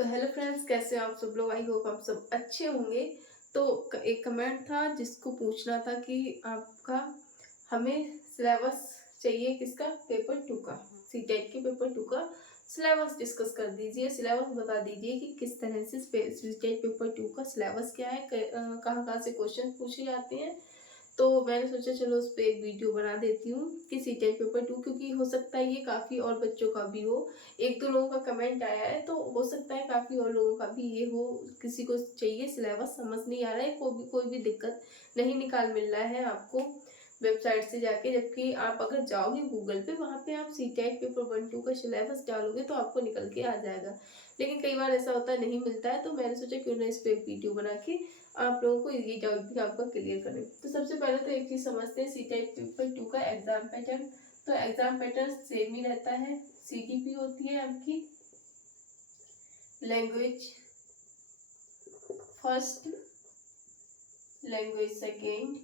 तो hello friends, कैसे हो आप सब लोग। आई होप आप सब अच्छे होंगे। तो एक कमेंट था जिसको पूछना था कि आपका हमें सिलेबस चाहिए किसका, पेपर टू का, सी टेट के पेपर टू का सिलेबस डिस्कस कर दीजिए। सिलेबस बता दीजिए कि किस तरह से सी टेट पेपर टू का सिलेबस क्या है, कहाँ कहाँ से क्वेश्चन पूछे जाते हैं। तो मैंने सोचा चलो उस पर एक वीडियो बना देती हूँ कि सी टेट पेपर टू, क्योंकि हो सकता है ये काफ़ी और बच्चों का भी हो। एक दो लोगों का कमेंट आया है तो हो सकता है काफ़ी और लोगों का भी ये हो। किसी को चाहिए सिलेबस, समझ नहीं आ रहा है, कोई भी दिक्कत नहीं निकाल मिल रहा है आपको वेबसाइट से जाके, जबकि आप अगर जाओगे गूगल पे, वहाँ पे आप C TET paper one two का सिलेबस डालोगे तो आपको निकल के आ जाएगा। लेकिन कई बार ऐसा होता है नहीं मिलता है, तो मैंने सोचा क्यों ना इस पर एक वीडियो बना के आप लोगों को ये डाउट भी आपका क्लियर करें। तो सबसे पहले तो एक चीज़ समझते हैं सी टेट पेपर टू का एग्जाम पैटर्न। तो एग्जाम पैटर्न सेम ही रहता है। सीटीपी होती है आपकी लैंग्वेज फर्स्ट, लैंग्वेज सेकेंड।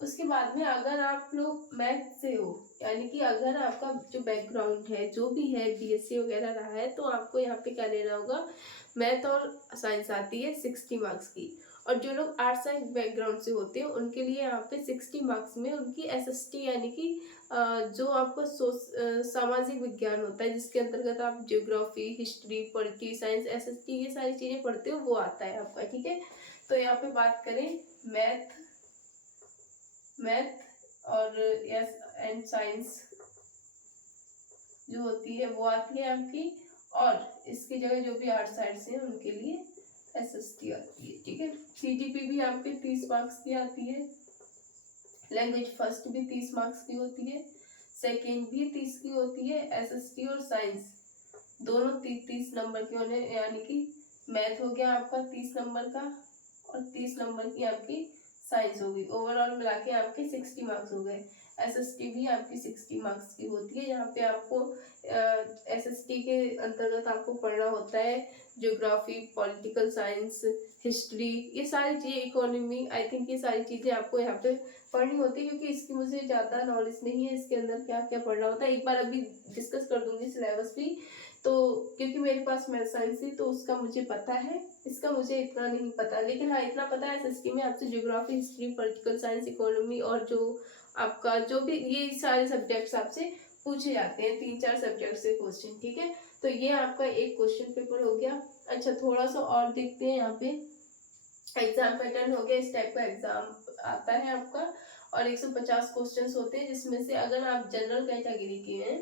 उसके बाद में अगर आप लोग मैथ से हो, यानी कि अगर आपका जो बैकग्राउंड है जो भी है बीएससी वगैरह रहा है, तो आपको यहाँ पे क्या लेना होगा, मैथ और साइंस आती है 60 मार्क्स की। और जो लोग आर्ट साइंस बैकग्राउंड से होते हैं उनके लिए यहाँ पे 60 मार्क्स में उनकी एसएसटी, यानी कि जो आपका सामाजिक विज्ञान होता है जिसके अंतर्गत आप geography, history, polity science, SST ये सारी चीज़ें पढ़ते हो, वो आता है आपका। ठीक है, तो यहाँ पे बात करें मैथ मैथ और यस एंड साइंस जो होती है वो आती है आपकी। और इसकी जगह जो भी आर्ट साइड से हैं उनके लिए एसएसटी आती है। ठीक है, सीजीपी भी आपके 30 मार्क्स की आती है। लैंग्वेज फर्स्ट भी 30 मार्क्स की होती है, सेकेंड भी 30 की होती है। एसएसटी और साइंस दोनों 30-30 नंबर के होने, यानी कि मैथ हो गया आपका 30 नंबर का और 30 नंबर की आपकी साइंस होगी। ओवरऑल मिला के आपके 60 मार्क्स हो गए। एसएसटी भी आपकी 60 मार्क्स की होती है। यहाँ पे आपको एसएसटी के अंतर्गत आपको पढ़ना होता है ज्योग्राफी, पॉलिटिकल साइंस, हिस्ट्री, ये सारी चीज़ें, इकोनॉमी, आई थिंक ये सारी चीज़ें आपको यहाँ पे पढ़नी होती है। क्योंकि इसकी मुझे ज़्यादा नॉलेज नहीं है इसके अंदर क्या क्या पढ़ना होता है। एक बार अभी डिस्कस कर दूंगी सिलेबस भी, तो क्योंकि मेरे पास मैथ साइंस थी तो उसका मुझे पता है, इसका मुझे इतना नहीं पता। लेकिन हाँ इतना पता है एसएसटी में आपसे geography, history, political science, economy और जो आपका जो भी ये सारे सब्जेक्ट्स आपसे पूछे जाते हैं, 3-4 सब्जेक्ट से क्वेश्चन। ठीक है, तो ये आपका एक क्वेश्चन पेपर हो गया। अच्छा, थोड़ा सा और देखते हैं यहाँ पे एग्जाम पैटर्न हो गया। इस टाइप का एग्जाम आता है आपका और 150 क्वेश्चंस होते हैं, जिसमें से अगर आप जनरल कैटेगरी के हैं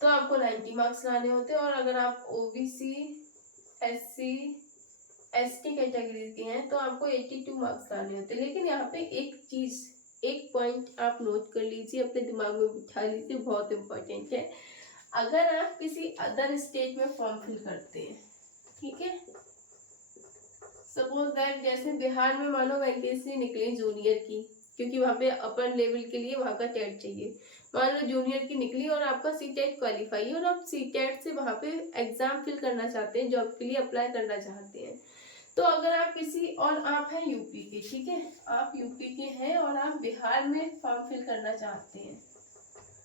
तो आपको 90 मार्क्स लाने होते हैं। और अगर आप ओबीसी, एससी, एसटी कैटेगरी के हैं तो आपको 82 मार्क्स लाने होते हैं। लेकिन यहाँ पे एक चीज, एक पॉइंट आप नोट कर लीजिए, अपने दिमाग में बिठा लीजिए, बहुत इंपॉर्टेंट है। अगर आप किसी अदर स्टेट में फॉर्म फिल करते हैं, ठीक है, सपोज दैट जैसे बिहार में मानो वैकेंसी निकली जूनियर की, क्योंकि वहाँ पे अपर लेवल के लिए वहाँ का टेट चाहिए। मान लो जूनियर की निकली और आपका सी टेट क्वालिफाई है और आप सी टेट से वहाँ पे एग्जाम फिल करना चाहते हैं, जॉब के लिए अप्लाई करना चाहते हैं। तो अगर आप किसी, और आप हैं यूपी के, ठीक है, आप यूपी के हैं और आप बिहार में फॉर्म फिल करना चाहते हैं।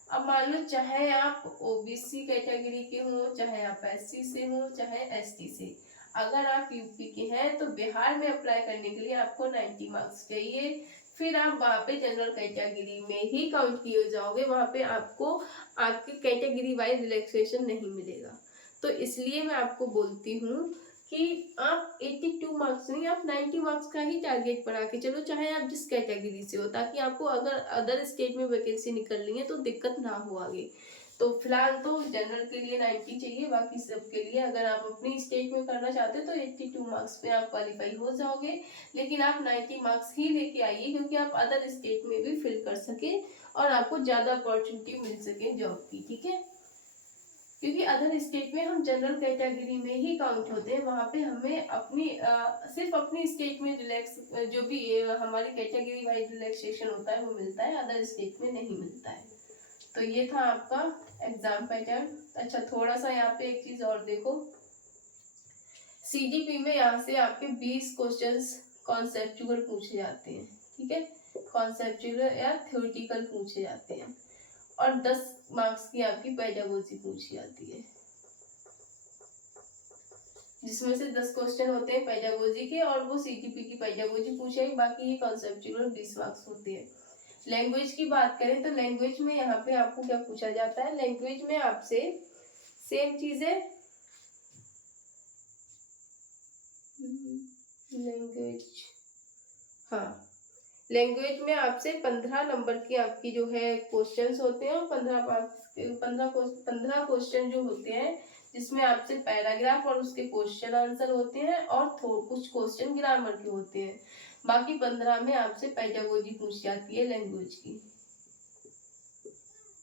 अब मान लो चाहे आप ओबीसी कैटेगरी के हो, चाहे आप एससी से हो, चाहे एसटी से, अगर आप यूपी के हैं तो बिहार में अप्लाई करने के लिए आपको 90 मार्क्स चाहिए। फिर आप वहाँ पे जनरल कैटेगरी में ही काउंट किए जाओगे, वहाँ पे आपको आपके कैटेगरी वाइज रिलैक्सेशन नहीं मिलेगा। तो इसलिए मैं आपको बोलती हूँ कि आप 82 मार्क्स नहीं, आप 90 मार्क्स का ही टारगेट बना के चलो, चाहे आप जिस कैटेगरी से हो, ताकि आपको अगर अदर स्टेट में वैकेंसी निकल रही है तो दिक्कत ना हो आगे। तो फिलहाल तो जनरल के लिए 90 चाहिए, बाकी सब के लिए अगर आप अपनी स्टेट में करना चाहते हो तो 82 मार्क्स पे आप क्वालिफाई हो जाओगे। लेकिन आप 90 मार्क्स ही लेके आइए, क्योंकि आप अदर स्टेट में भी फिल कर सके और आपको ज़्यादा अपॉर्चुनिटी मिल सके जॉब की। ठीक है, क्योंकि अदर स्टेट में हम जनरल कैटेगरी में ही काउंट होते हैं, वहाँ पे हमें अपनी सिर्फ अपनी स्टेट में रिलैक्स, जो भी हमारी कैटेगरी वाइज रिलैक्सेशन होता है वो मिलता है, अदर स्टेट में नहीं मिलता है। तो ये था आपका एग्जाम पैटर्न। अच्छा, थोड़ा सा यहाँ पे एक चीज और देखो, सीडीपी में यहाँ से आपके 20 क्वेश्चंस कॉन्सेप्चुअल पूछे जाते हैं। ठीक है, कॉन्सेप्चुअल या थ्योरेटिकल पूछे जाते हैं और 10 मार्क्स की आपकी पेडागोजी पूछी जाती है। जिसमें से 10 क्वेश्चन होते हैं पेडागोजी के और वो सीटीपी की पेडागोजी पूछेगी, बाकी ये कॉन्सेप्चुअल 20 मार्क्स होते हैं। लैंग्वेज की बात करें तो लैंग्वेज में यहाँ पे आपको क्या पूछा जाता है, लैंग्वेज में आपसे सेम चीजें, लैंग्वेज, हाँ लैंग्वेज में आपसे 15 नंबर की आपकी जो है क्वेश्चंस होते हैं और 15 क्वेश्चन जो होते हैं जिसमें आपसे पैराग्राफ और उसके क्वेश्चन आंसर होते हैं और कुछ क्वेश्चन ग्रामर के होते हैं। बाकी 15 में आपसे पेडागोजी पूछ जाती है लैंग्वेज की।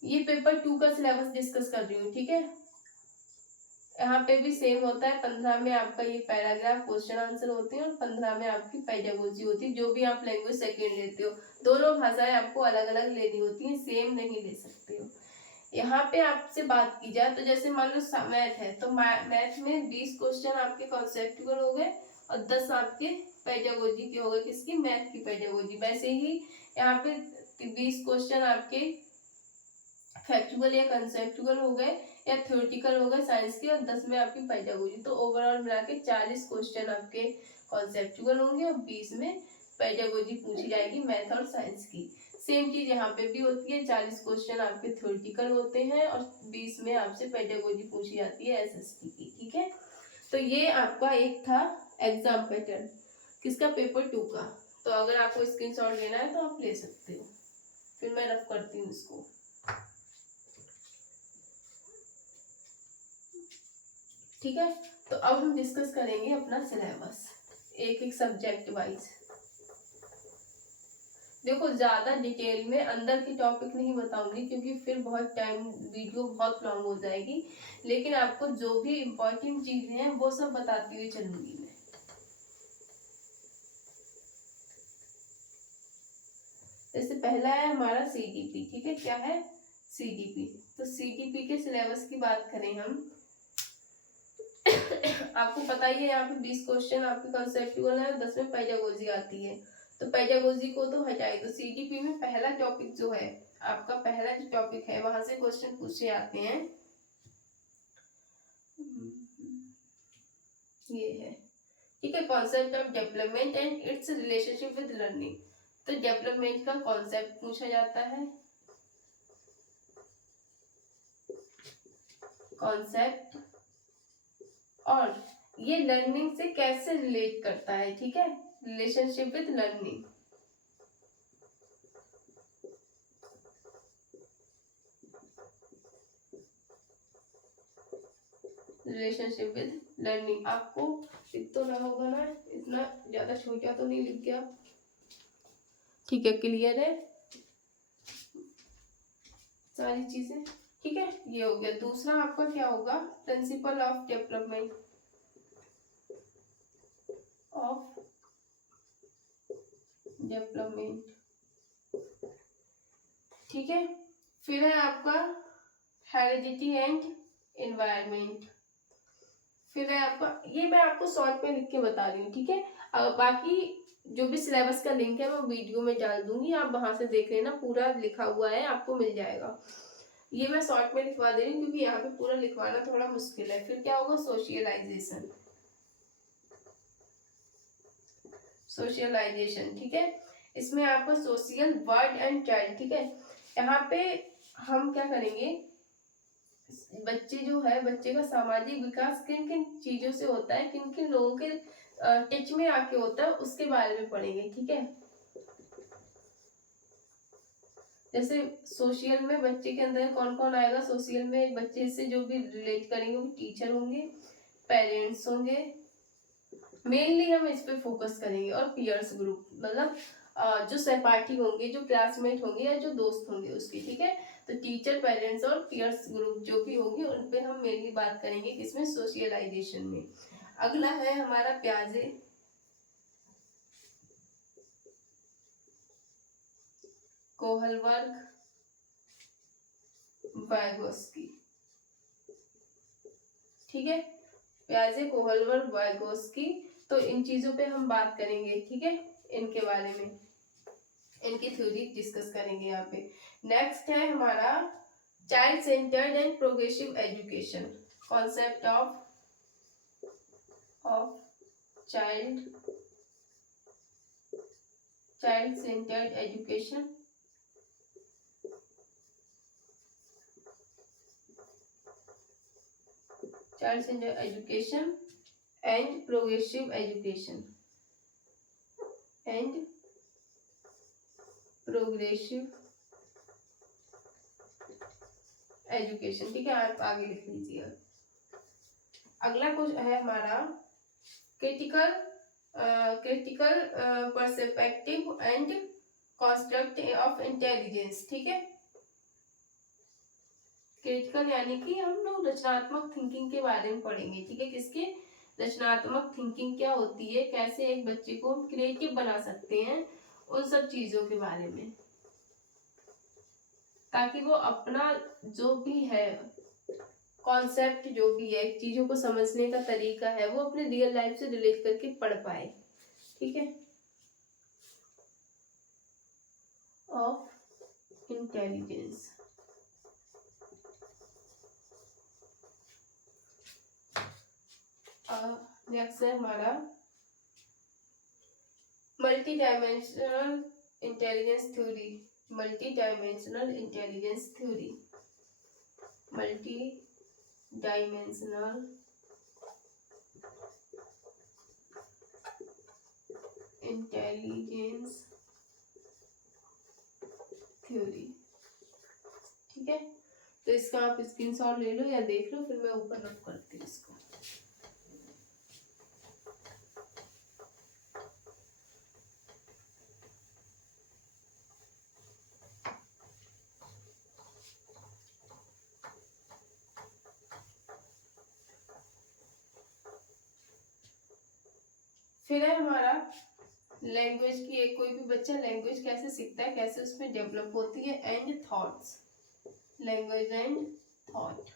ये पेपर 2 का सिलेबस डिस्कस कर रही हूँ, ठीक है। यहाँ पे भी सेम होता है, 15 में आपका ये पैराग्राफ क्वेश्चन आंसर होते हैं और 15 में आपकी पेडागोजी होती है। जो भी आप लैंग्वेज सेकेंड लेते हो, दोनों भाषाएं आपको अलग अलग लेनी होती हैं, सेम नहीं ले सकते हो। यहाँ पे आपसे बात की जाए तो जैसे मान लो मैथ है तो मैथ में 20 क्वेश्चन आपके कॉन्सेप्चुअल हो गए और 10 आपके पेडागोजी के हो गए, किसकी, मैथ की पेडागोजी। वैसे ही यहाँ पे 20 क्वेश्चन आपके फैक्चुअल या कंसेप्चुअल हो गए या थ्योरेटिकल हो गए साइंस के और 10 में आपकी पेडागोजी। तो ओवरऑल मिला के 40 क्वेश्चन आपके कॉन्सेप्चुअल होंगे और 20 में पेडागोजी पूछी जाएगी मैथ और साइंस की। सेम चीज यहाँ पे भी होती है, 40 क्वेश्चन आपके थ्योरेटिकल होते हैं और 20 में आपसे पेडागोजी पूछी जाती है एसएसटी की, ठीक है। तो ये आपका एक था एग्जाम पैटर्न, किसका, पेपर 2 का। तो अगर आपको स्क्रीनशॉट लेना है तो आप ले सकते हो, फिर मैं रफ करती हूँ इसको। ठीक है, तो अब हम डिस्कस करेंगे अपना सिलेबस एक एक सब्जेक्ट वाइज। देखो ज्यादा डिटेल में अंदर की टॉपिक नहीं बताऊंगी क्योंकि फिर बहुत टाइम, वीडियो बहुत लॉन्ग हो जाएगी, लेकिन आपको जो भी इम्पोर्टेंट चीजें हैं वो सब बताती हुई चलूंगी मैं। जैसे पहला है हमारा सीडीपी, ठीक है, क्या है, सीडीपी। तो सीडीपी के सिलेबस की बात करें हम आपको पता ही है यहाँ पे 20 क्वेश्चन आपके कंसेप्चुअल है, 10 में पेडागोजी आती है। तो पेडागोजी को तो हटाए, तो सीडीपी में पहला टॉपिक जो है आपका, पहला जो टॉपिक है वहां से क्वेश्चन पूछे आते हैं, ये है, ठीक है, concept of development and it's relationship with learning. तो डेवलपमेंट का कॉन्सेप्ट पूछा जाता है, कॉन्सेप्ट, और ये लर्निंग से कैसे रिलेट करता है, ठीक है, relationship with learning. Relationship with learning, आपको तो ना होगा ना, इतना ज्यादा छोटा तो नहीं लिख गया, ठीक है, क्लियर है सारी चीजें, ठीक है, ये हो गया। दूसरा आपका क्या होगा, principle of development, of development, ठीक है। फिर है आपका हेरिडिटी एंड एनवायरमेंट, फिर है आपका, ये मैं आपको शॉर्ट में लिख के बता रही हूँ, ठीक है। बाकी जो भी सिलेबस का लिंक है मैं वीडियो में डाल दूंगी, आप वहां से देख लेना, पूरा लिखा हुआ है, आपको मिल जाएगा। ये मैं शॉर्ट में लिखवा दे रही हूँ क्योंकि यहाँ पे पूरा लिखवाना थोड़ा मुश्किल है। फिर क्या होगा, सोशियलाइजेशन, सोशलाइजेशन, ठीक है। इसमें आपका सोशल, वर्ड एंड चाइल्ड, ठीक है। यहाँ पे हम क्या करेंगे, बच्चे जो है, बच्चे का सामाजिक विकास किन किन चीजों से होता है, किन किन लोगों के टच में आके होता है, उसके बारे में पढ़ेंगे, ठीक है। जैसे सोशल में बच्चे के अंदर कौन कौन आएगा, सोशल में बच्चे से जो भी रिलेट करेंगे वो टीचर होंगे, पेरेंट्स होंगे, मेनली हम इस पे फोकस करेंगे, और पीयर्स ग्रुप, मतलब जो सहपाठी होंगे, जो क्लासमेट होंगे या जो दोस्त होंगे उसके, ठीक है। तो टीचर, पेरेंट्स और पीयर्स ग्रुप जो भी होंगे उन पे हम मेनली बात करेंगे, किसमें, सोशलाइजेशन में। अगला है हमारा प्याजे, कोहलबर्ग, वाइगोस्की, ठीक है, प्याजे, कोहलबर्ग, वाइगोस्की। तो इन चीजों पे हम बात करेंगे, ठीक है, इनके बारे में, इनकी थ्योरी डिस्कस करेंगे यहाँ पे। नेक्स्ट है हमारा child centred and progressive education, concept of of child-centered education, child-centered education and progressive education and progressive education. ठीक है, आप आगे लिख लीजिए। अगला क्वेश्चन है हमारा critical perspective and construct of intelligence. ठीक है, क्रिटिकल यानी कि हम लोग रचनात्मक थिंकिंग के बारे में पढ़ेंगे। ठीक है, किसके? रचनात्मक थिंकिंग क्या होती है, कैसे एक बच्चे को हम क्रिएटिव बना सकते हैं, उन सब चीजों के बारे में, ताकि वो अपना जो भी है कॉन्सेप्ट, जो भी है चीजों को समझने का तरीका है, वो अपने रियल लाइफ से रिलेट करके पढ़ पाए। ठीक है, ऑफ इंटेलिजेंस। नेक्स्ट है हमारा multi dimensional intelligence theory. Multi dimensional intelligence theory, multi dimensional intelligence theory. ठीक है, तो इसका आप स्क्रीनशॉट ले लो या देख लो, फिर मैं ऊपर रख करती हूँ इसको। फिर है हमारा लैंग्वेज की। एक कोई भी बच्चा लैंग्वेज कैसे सीखता है, कैसे उसमें डेवलप होती है, and thoughts, language and thought.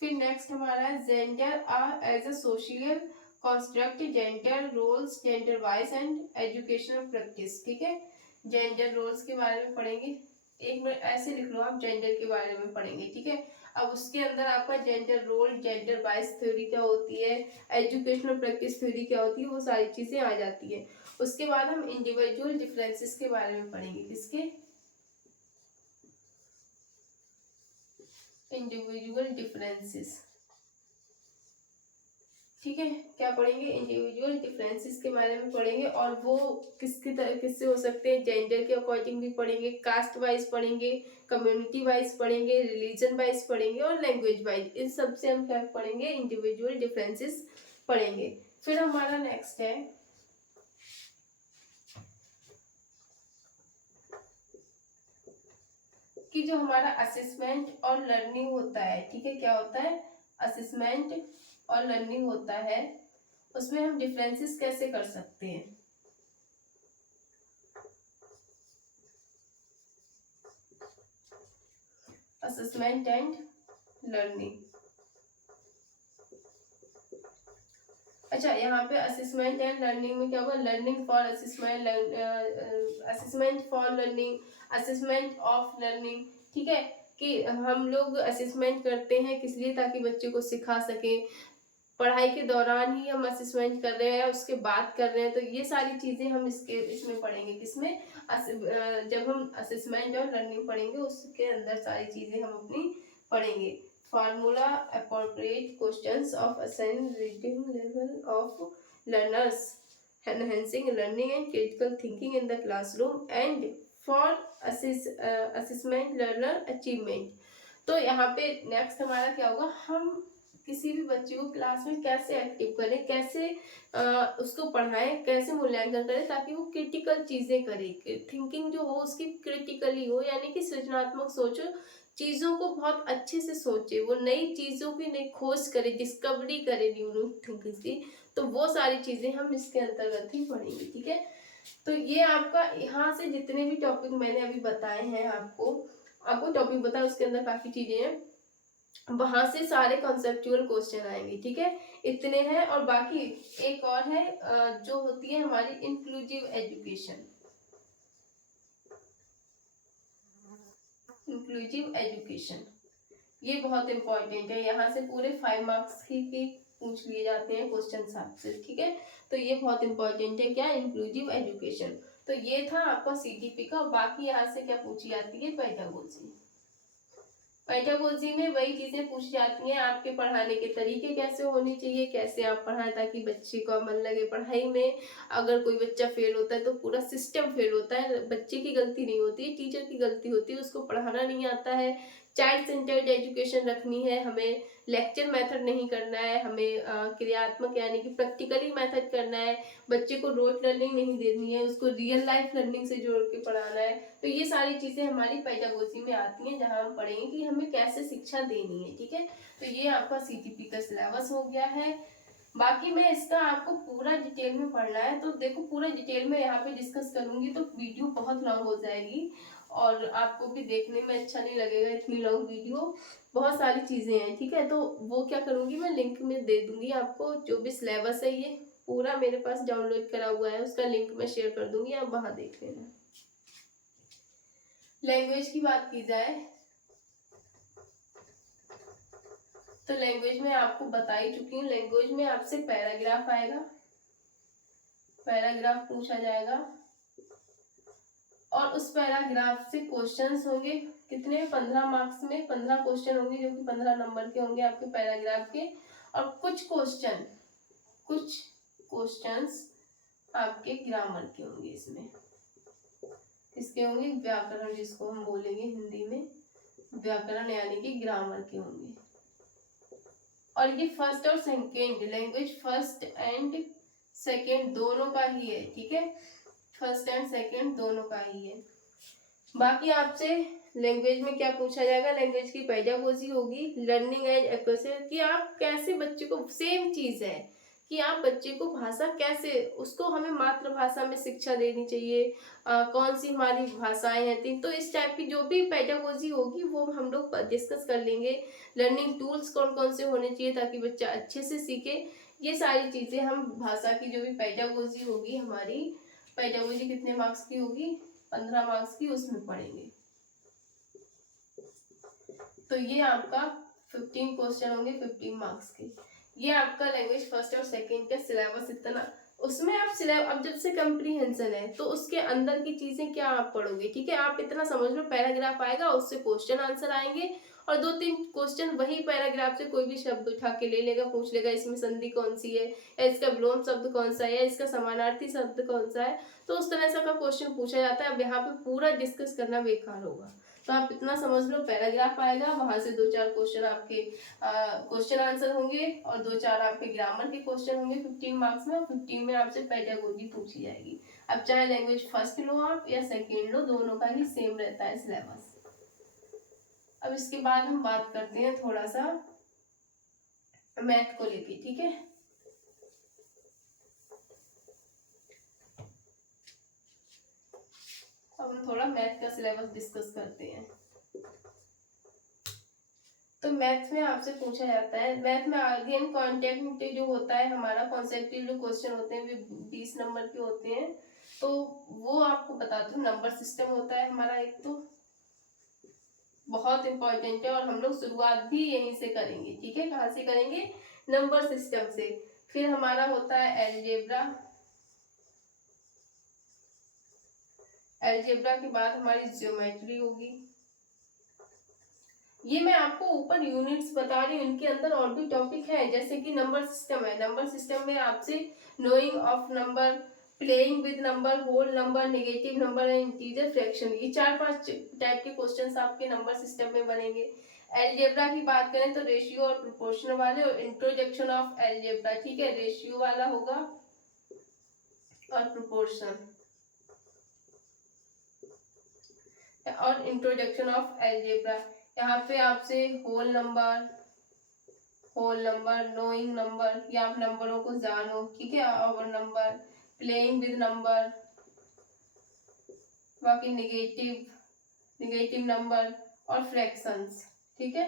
फिर नेक्स्ट हमारा है gender as a social construct, gender roles, gender wise and educational practice. ठीक है, जेंडर रोल्स के बारे में पढ़ेंगे। एक मिनट ऐसे लिख लो आप, जेंडर के बारे में पढ़ेंगे। ठीक है, अब उसके अंदर आपका gender role, gender wise theory क्या होती है, एजुकेशनल प्रैक्टिस थ्योरी क्या होती है, वो सारी चीजें आ जाती है। उसके बाद हम इंडिविजुअल डिफरेंसेस के बारे में पढ़ेंगे। किसके? Individual differences. ठीक है, क्या पढ़ेंगे? इंडिविजुअल डिफरेंसेस के बारे में पढ़ेंगे, और वो किससे हो सकते हैं, जेंडर के अकॉर्डिंग भी पढ़ेंगे, कास्ट वाइज पढ़ेंगे, कम्युनिटी वाइज पढ़ेंगे, रिलीजन वाइज पढ़ेंगे और लैंग्वेज वाइज। इन सब से हम क्या पढ़ेंगे? इंडिविजुअल डिफरेंसेस पढ़ेंगे। फिर हमारा नेक्स्ट है कि जो हमारा असेसमेंट और लर्निंग होता है। ठीक है, क्या होता है? असेसमेंट और लर्निंग होता है, उसमें हम डिफरेंसेस कैसे कर सकते हैं। Assessment and learning. अच्छा, यहाँ पे असेसमेंट एंड लर्निंग में क्या होगा? Learning for assessment, assessment for learning, assessment of learning. ठीक है, कि हम लोग असेसमेंट करते हैं किस लिए? ताकि बच्चे को सिखा सके। पढ़ाई के दौरान ही हम असेसमेंट कर रहे हैं, उसके बाद कर रहे हैं, तो ये सारी चीजें हम इसमें पढ़ेंगे। किसमें? जब हम असेसमेंट और लर्निंग पढ़ेंगे, उसके अंदर सारी चीजें हम अपनी पढ़ेंगे। Formula appropriate questions of assign reading level of learners, enhancing learning and critical thinking in the classroom and for assessment learner achievement। तो यहाँ पे नेक्स्ट हमारा क्या होगा? हम किसी भी बच्चे को क्लास में कैसे एक्टिव करें, कैसे उसको पढ़ाएं, कैसे मूल्यांकन करें, ताकि वो क्रिटिकल चीजें करे, थिंकिंग जो हो उसकी क्रिटिकली हो, यानी कि सृजनात्मक सोचो, चीजों को बहुत अच्छे से सोचे, वो नई चीजों की नई खोज करे, डिस्कवरी करे न्यू थिंकिंग की। तो वो सारी चीजें हम इसके अंतर्गत ही पढ़ेंगे। ठीक है, तो ये आपका यहाँ से जितने भी टॉपिक मैंने अभी बताए हैं, आपको टॉपिक बताया, उसके अंदर काफी चीजें हैं, वहां से सारे कॉन्सेप्चुअल क्वेश्चन आएंगे। ठीक है, इतने हैं। और बाकी एक और है जो होती है हमारी इंक्लूसिव एजुकेशन। इंक्लूसिव एजुकेशन ये बहुत इंपॉर्टेंट है। यहाँ से पूरे 5 मार्क्स की पूछ लिए जाते हैं क्वेश्चन आपसे, ठीक है। तो ये बहुत इंपॉर्टेंट है, क्या, इंक्लूसिव एजुकेशन। तो ये था आपका सीटीपी का। बाकी यहाँ से क्या पूछी जाती है, पेडागोजी। पेडागोजी में वही चीजें पूछी जाती हैं, आपके पढ़ाने के तरीके कैसे होने चाहिए, कैसे आप पढ़ाएं ताकि बच्चे का मन लगे पढ़ाई में। अगर कोई बच्चा फेल होता है तो पूरा सिस्टम फेल होता है, बच्चे की गलती नहीं होती है, टीचर की गलती होती है, उसको पढ़ाना नहीं आता है। चाइल्ड सेंटर्ड एजुकेशन रखनी है हमें, लेक्चर मेथड नहीं करना है हमें, क्रियात्मक यानी कि प्रैक्टिकली मेथड करना है। बच्चे को रोट लर्निंग नहीं देनी है, उसको रियल लाइफ लर्निंग से जोड़ के पढ़ाना है। तो ये सारी चीजें हमारी पेडागोजी में आती हैं, जहां हम पढ़ेंगे कि हमें कैसे शिक्षा देनी है, ठीक है। तो ये आपका सीटीपी का सिलेबस हो गया है। बाकी मैं इसका आपको पूरा डिटेल में पढ़ना है तो देखो, पूरा डिटेल में यहाँ पे डिस्कस करूंगी तो वीडियो बहुत लॉन्ग हो जाएगी और आपको भी देखने में अच्छा नहीं लगेगा, इतनी लॉन्ग वीडियो, बहुत सारी चीजें हैं, ठीक है। तो वो क्या करूंगी, मैं लिंक में दे दूंगी आपको, जो भी सिलेबस है ये पूरा मेरे पास डाउनलोड करा हुआ है, उसका लिंक मैं शेयर कर दूंगी, आप वहां देख लेना। लैंग्वेज की बात की जाए तो लैंग्वेज में आपको बता ही चुकी हूँ। लैंग्वेज में आपसे पैराग्राफ आएगा, पैराग्राफ पूछा जाएगा और उस पैराग्राफ से क्वेश्चंस होंगे। कितने, 15 मार्क्स में 15 क्वेश्चन होंगे, जो कि 15 नंबर के होंगे आपके पैराग्राफ के। और कुछ क्वेश्चंस आपके ग्रामर के होंगे। इसमें किसके होंगे, व्याकरण, जिसको हम बोलेंगे हिंदी में व्याकरण, यानी कि ग्रामर के होंगे। और ये फर्स्ट और second, language first and second दोनों का ही है, ठीक है, फर्स्ट एंड सेकेंड दोनों का ही है। बाकी आपसे लैंग्वेज में क्या पूछा जाएगा, लैंग्वेज की पेडागोजी होगी, लर्निंग एंड एक्विजिशन, कि आप कैसे बच्चे को, सेम चीज है कि आप बच्चे को भाषा कैसे, उसको हमें मातृभाषा में शिक्षा देनी चाहिए, कौन सी हमारी भाषाएं हैं तीन, तो इस टाइप की जो भी पेडागोजी होगी वो हम लोग डिस्कस कर लेंगे। लर्निंग टूल्स कौन कौन से होने चाहिए ताकि बच्चा अच्छे से सीखे, ये सारी चीजें हम भाषा की जो भी पेडागोजी होगी हमारी, पेडागोजी कितने मार्क्स की होगी, 15 मार्क्स की, उसमें पढ़ेंगे। तो ये आपका 15 क्वेश्चन होंगे 15 मार्क्स के। ये आपका लैंग्वेज फर्स्ट और सेकंड का सिलेबस इतना। उसमें आप अब जब से कंप्रीहेंशन है तो उसके अंदर की चीजें क्या आप पढ़ोगे, ठीक है। आप इतना समझ लो, पैराग्राफ आएगा, उससे क्वेश्चन आंसर आएंगे और 2-3 क्वेश्चन वही पैराग्राफ से कोई भी शब्द उठा के ले लेगा, पूछ लेगा इसमें संधि कौन सी है, या इसका विलोम शब्द कौन सा है, या इसका समानार्थी शब्द कौन सा है। तो उस तरह से का क्वेश्चन पूछा जाता है। अब यहाँ पे पूरा डिस्कस करना बेकार होगा, तो आप इतना समझ लो, पैराग्राफ आएगा, वहां से 2-4 क्वेश्चन आपके क्वेश्चन आंसर होंगे और 2-4 आपके ग्रामर के क्वेश्चन होंगे 15 मार्क्स में, और 15 में आपसे पेडागोजी पूछी जाएगी। अब चाहे लैंग्वेज फर्स्ट लो आप या सेकेंड लो, दोनों का ही सेम रहता है सिलेबस। अब इसके बाद हम बात करते हैं थोड़ा सा मैथ को लेके, ठीक है। अब हम थोड़ा मैथ का सिलेबस डिस्कस करते हैं। तो मैथ में आपसे पूछा जाता है, मैथ में अगेन कॉन्टेक्ट जो होता है हमारा, कॉन्सेप्टिव जो क्वेश्चन होते हैं वो 20 नंबर के होते हैं। तो वो आपको बता दूं, नंबर सिस्टम होता है हमारा एक, तो बहुत इंपॉर्टेंट है और हम लोग शुरुआत भी यहीं से करेंगे, ठीक है। कहाँ से करेंगे, नंबर सिस्टम से। फिर हमारा होता है एलजेब्रा, एलजेब्रा के बाद हमारी ज्योमेट्री होगी। ये मैं आपको ऊपर यूनिट्स बता रही हूँ, इनके अंदर और भी टॉपिक है, जैसे कि नंबर सिस्टम है। नंबर सिस्टम में आपसे knowing of number, playing with number, whole number, negative number and integer fraction, ये 4-5 टाइप के क्वेश्चंस आपके नंबर सिस्टम में बनेंगे। एलजेब्रा की बात करें तो रेशियो और प्रोपोर्शन वाले, और इंट्रोडक्शन ऑफ एलजेब्रा, ठीक है, रेशियो वाला होगा और प्रोपोर्शन, और इंट्रोडक्शन ऑफ एलजेब्रा। यहाँ पे आपसे होल नंबर, नोइंग नंबर, या आप नंबरों को जानो, ठीक है, और नंबर, प्लेइंग विद नंबर, बाकी नेगेटिव नंबर और फ्रैक्शंस, ठीक है,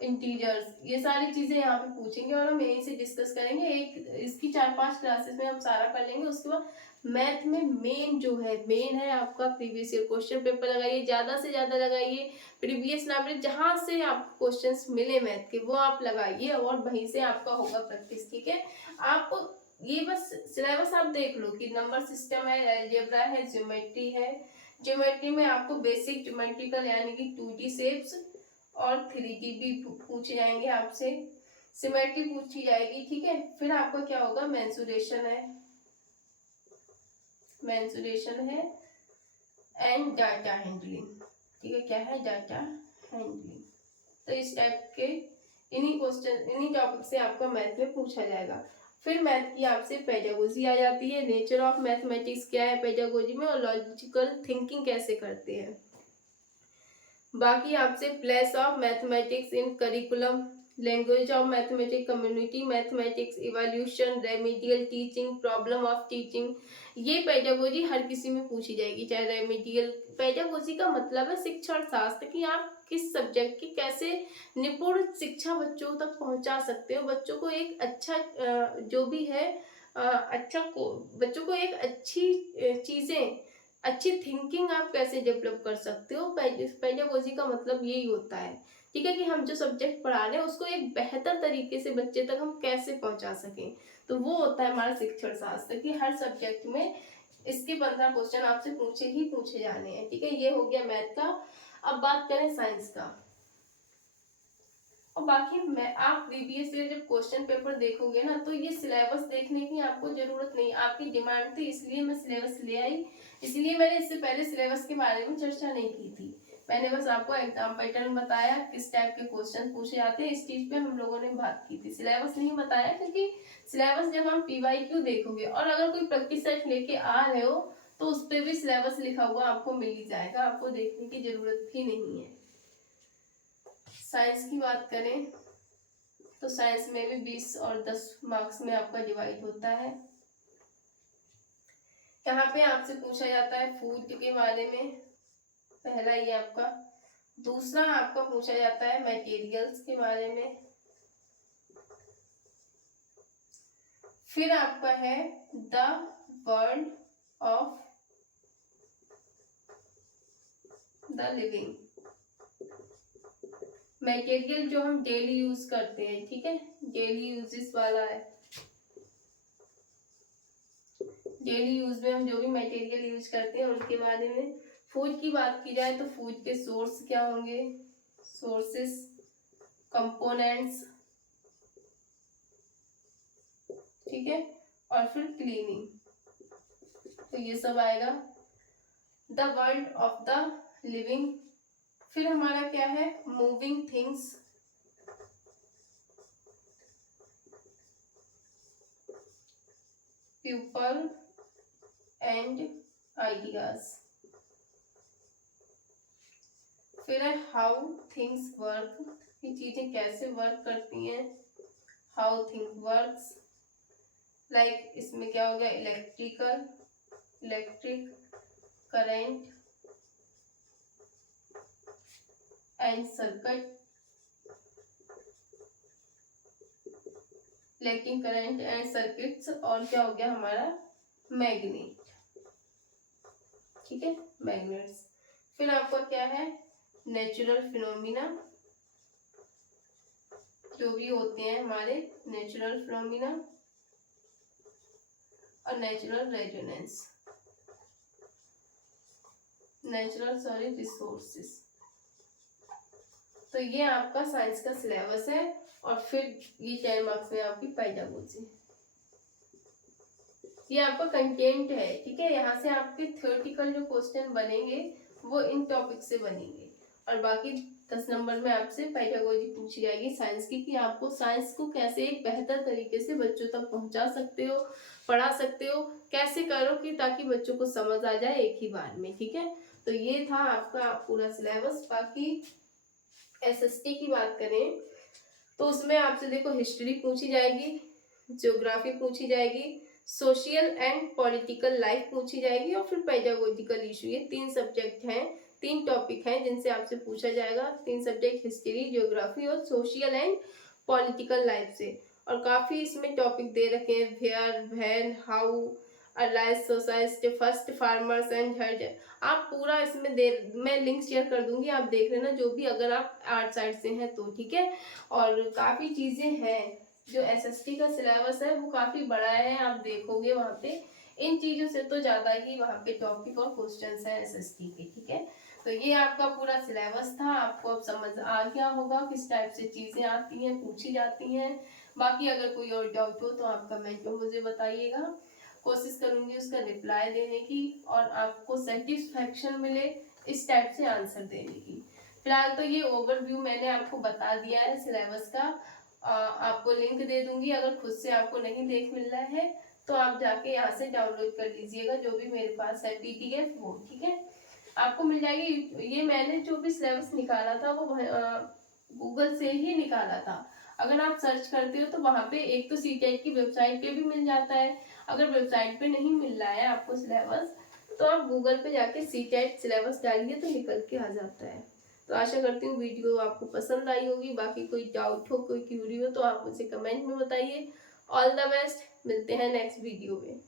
इंटीजर्स, ये सारी चीजें यहाँ पे पूछेंगे और हम यहीं से डिस्कस करेंगे। एक इसकी 4-5 क्लासेस में हम सारा कर लेंगे। उसके बाद मैथ में मेन है आपका प्रीवियस ईयर क्वेश्चन पेपर लगाइए, ज़्यादा से ज़्यादा लगाइए। प्रीवियस ना मिले, जहाँ से आप क्वेश्चंस मिले मैथ के वो आप लगाइए और वहीं से आपका होगा प्रैक्टिस, ठीक है। आप ये बस सिलेबस आप देख लो कि नंबर सिस्टम है, अलजेब्रा है, ज्योमेट्री है। ज्योमेट्री में आपको बेसिक ज्योमेट्रिकल यानी कि 2D शेप्स और 3D भी पूछे जाएंगे आपसे, सिमेट्री पूछी जाएगी, ठीक है। फिर आपका क्या होगा, मेंसुरेशन है एंड डाटा हैंडलिंग, ठीक है। क्या है, डाटा हैंडलिंग। तो इस टाइप के इन्हीं टॉपिक से आपका मैथ में पूछा जाएगा। फिर मैथ की आपसे पेडागोजी आ जाती है, नेचर ऑफ मैथमेटिक्स क्या है पेडागोजी में, और लॉजिकल थिंकिंग कैसे करते हैं। बाकी आपसे place of mathematics in curriculum, language of mathematics, community mathematics, evolution, remedial teaching, problem of teaching, ये पेडागोजी हर किसी में पूछी जाएगी। चाहे रेमेडियल, पेडागोजी का मतलब है शिक्षण शास्त्र, कि आप किस सब्जेक्ट की कैसे निपुण शिक्षा बच्चों तक पहुंचा सकते हो, बच्चों को एक अच्छा जो भी है बच्चों को एक अच्छी चीजें, अच्छी थिंकिंग आप कैसे डेवलप कर सकते हो। पेडागोजी का मतलब यही होता है, ठीक है, कि हम जो सब्जेक्ट पढ़ा रहे हैं उसको एक बेहतर तरीके से बच्चे तक हम कैसे पहुंचा सकें। तो वो होता है हमारा शिक्षण शास्त्र, कि हर सब्जेक्ट में इसके 15 क्वेश्चन आपसे पूछे जाने हैं, ठीक है। ये हो गया मैथ का। अब बात करें साइंस का। और बाकी मैं आप प्रीवियस ईयर जब क्वेश्चन पेपर देखोगे ना, तो ये सिलेबस देखने की आपको जरूरत नहीं, आपकी डिमांड थी इसलिए मैं सिलेबस ले आई, इसलिए मैंने इससे पहले सिलेबस के बारे में चर्चा नहीं की थी। मैंने बस आपको एग्जाम पैटर्न बताया, किस टाइप के क्वेश्चन पूछे जाते हैं, इस चीज पे हम लोगों ने बात की थी। सिलेबस नहीं बताया, क्योंकि सिलेबस जब हम PYQ देखोगे और अगर कोई प्रैक्टिस सेट लेके आ रहे हो तो उस पर भी सिलेबस लिखा हुआ आपको मिल ही जाएगा, आपको देखने की जरूरत ही नहीं है। साइंस की बात करें तो साइंस में भी 20 और 10 मार्क्स में आपका डिवाइड होता है। यहाँ पे आपसे पूछा जाता है फूड के बारे में, पहला ये आपका। दूसरा आपका पूछा जाता है मटेरियल्स के बारे में। फिर आपका है the world of the living, material जो हम डेली यूज करते हैं, ठीक है, डेली यूजेस वाला है। डेली यूज में हम जो भी मटेरियल यूज करते हैं उनके बारे में। फूड की बात की जाए तो फूड के सोर्स क्या होंगे, सोर्सेस, कंपोनेंट्स, ठीक है, और फिर क्लीनिंग, तो ये सब आएगा। The world of the living. फिर हमारा क्या है, moving things, people and ideas. फिर है हाउ थिंग्स वर्क, ये चीजें कैसे वर्क करती हैं, हाउ थिंग वर्क्स। लाइक इसमें क्या हो गया, electric current and circuit, electric current and circuits. और क्या हो गया हमारा, मैग्नेट, ठीक है, मैग्नेट्स। फिर आपका क्या है, नेचुरल फिनोमिना, जो भी होते हैं हमारे नेचुरल फिनोमिना, और नेचुरल रेजोनेंस, रिसोर्सेस। तो ये आपका साइंस का सिलेबस है। और फिर ये 10 मार्क्स में आपकी पेडागोजी, ये आपका कंटेंट है, ठीक है। यहाँ से आपके थ्योरेटिकल जो क्वेश्चन बनेंगे वो इन टॉपिक से बनेंगे, और बाकी 10 नंबर में आपसे पेडागोजी पूछी जाएगी साइंस की, कि आपको साइंस को कैसे एक बेहतर तरीके से बच्चों तक पहुंचा सकते हो, पढ़ा सकते हो, कैसे करो कि ताकि बच्चों को समझ आ जाए एक ही बार में, ठीक है। तो ये था आपका पूरा सिलेबस। बाकी SST की बात करें तो उसमें आपसे देखो हिस्ट्री पूछी जाएगी, ज्योग्राफी पूछी जाएगी, सोशल एंड पॉलिटिकल लाइफ पूछी जाएगी, और फिर पेडागोजिकल इशू। ये 3 सब्जेक्ट हैं, 3 टॉपिक हैं जिनसे आपसे पूछा जाएगा। 3 सब्जेक्ट, हिस्ट्री, ज्योग्राफी और सोशल एंड पॉलिटिकल लाइफ से। और काफी इसमें टॉपिक दे रखे हैं, where, when, how, earliest cities, first farmers and herders. आप पूरा इसमें दे, मैं लिंक शेयर कर दूंगी, आप देख लेना जो भी, अगर आप आर्ट साइड से हैं तो, ठीक है। और काफ़ी चीज़ें हैं, जो एसएसटी का सिलेबस है वो काफ़ी बड़ा है, आप देखोगे वहाँ पे इन चीज़ों से तो ज़्यादा ही वहाँ पे टॉपिक और क्वेश्चंस हैं एसएसटी के, ठीक है। तो ये आपका पूरा सिलेबस था, आपको अब समझ आ गया होगा किस टाइप से चीज़ें आती हैं, पूछी जाती हैं। बाकी अगर कोई और डाउट हो तो आप कमेंट में मुझे बताइएगा, कोशिश करूंगी उसका रिप्लाई देने की और आपको सेटिस्फैक्शन मिले इस टाइप से आंसर देने की। फिलहाल तो ये ओवरव्यू मैंने आपको बता दिया है सिलेबस का। आपको लिंक दे दूंगी, अगर खुद से आपको नहीं देख मिल रहा है तो आप जाके यहाँ से डाउनलोड कर लीजिएगा, जो भी मेरे पास है पीडीएफ वो, ठीक है, आपको मिल जाएगी। ये मैंने जो भी सिलेबस निकाला था वो गूगल से ही निकाला था। अगर आप सर्च करते हो तो वहाँ पे एक तो सीटेट की वेबसाइट पे भी मिल जाता है, अगर वेबसाइट पे नहीं मिल रहा है आपको सिलेबस तो आप गूगल पे जाके सीटेट सिलेबस डालिए तो निकल के आ जाता है। तो आशा करती हूँ वीडियो आपको पसंद आई होगी। बाकी कोई डाउट हो, कोई क्यूरी हो तो आप मुझे कमेंट में बताइए। ऑल द बेस्ट, मिलते हैं नेक्स्ट वीडियो में।